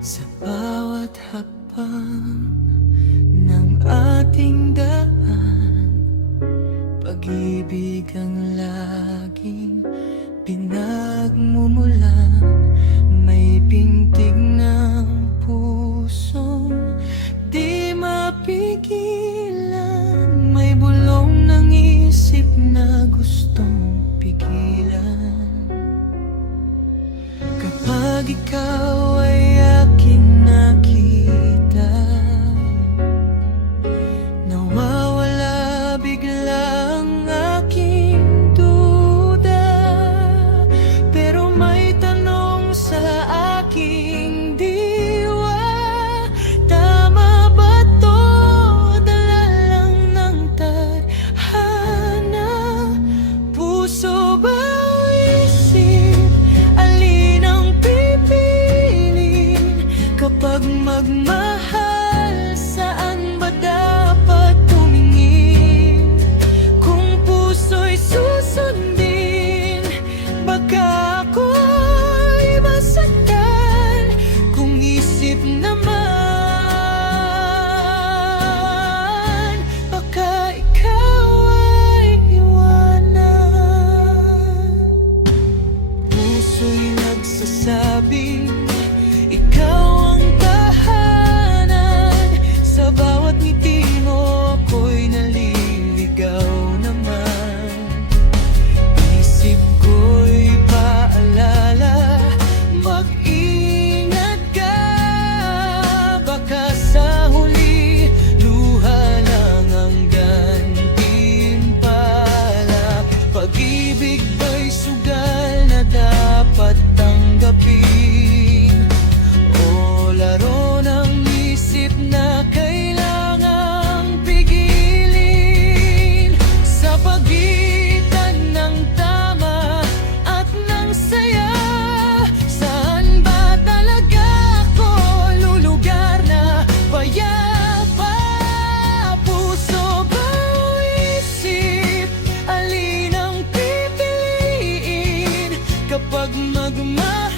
Sa bawat hakbang ng ating daan, pag-ibig ang laging pinagmumulan. May pintig ng pusong di mapigilan, may bulong ng isip na gustong pigilan. Kapag ikaw ay aking nakita, nawawala bigla ang aking duda. Pero may tanong sa aking diwa, tama ba to? Dala lang ng tadhana, puso ba o isip? Alin ang pipiliin kapag magmahal? Saan ba dapat tumingin? Kung puso'y susundin, baka ako'y masaktan. Kung isip naman, baka ikaw ay iwanan. Puso'y nagsasabing ikaw ang tahanan. Sa bawat ngiti mo ako'y naliligaw naman. Isip ko'y paalala, mag-ingat ka. Baka sa huli, luha lang ang gantimpala. Pag-ibig ba'y sugal na dapat tanggapin, o laro ng isip na kailangang pigilin? Sa pagitan ng tama at ng saya, saan ba talaga ako lulugar na payapa? Puso ba o isip? Alin ang pipiliin kapag magmahal?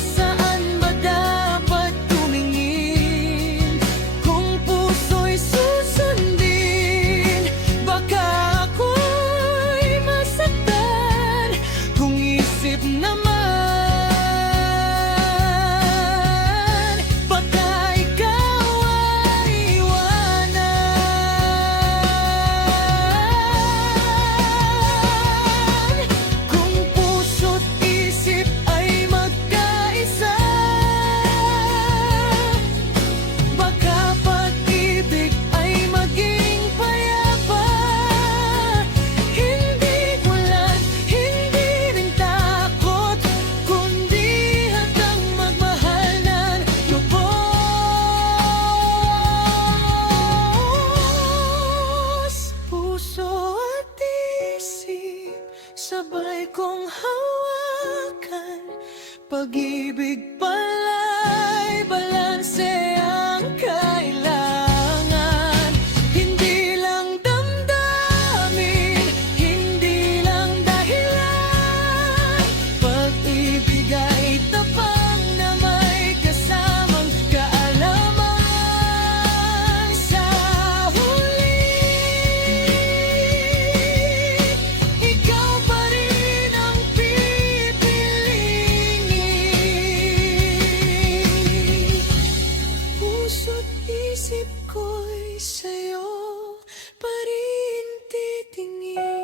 Saan ba dapat tumingin? Kung puso'y susundin, baka ako'y masaktan. Kung isip naman, baka ikaw ay iwanan. Kung puso't isip ay magkaisa, baka pag-ibig ay maging payapa. Hindi ulan, hindi rin takot, kundi handang magmahal ng lubos. Puso at isip, sabay kong hawakan. Pag-ibig pala'y balanse ang kailangan. Hindi lang damdamin, hindi lang dahilan. Pag-ibig ay tapang na may kasamang kaalaman. Sa huli, ikaw pa rin ang pipilingin. Puso't isip ko'y sa'yo pa rin titingin.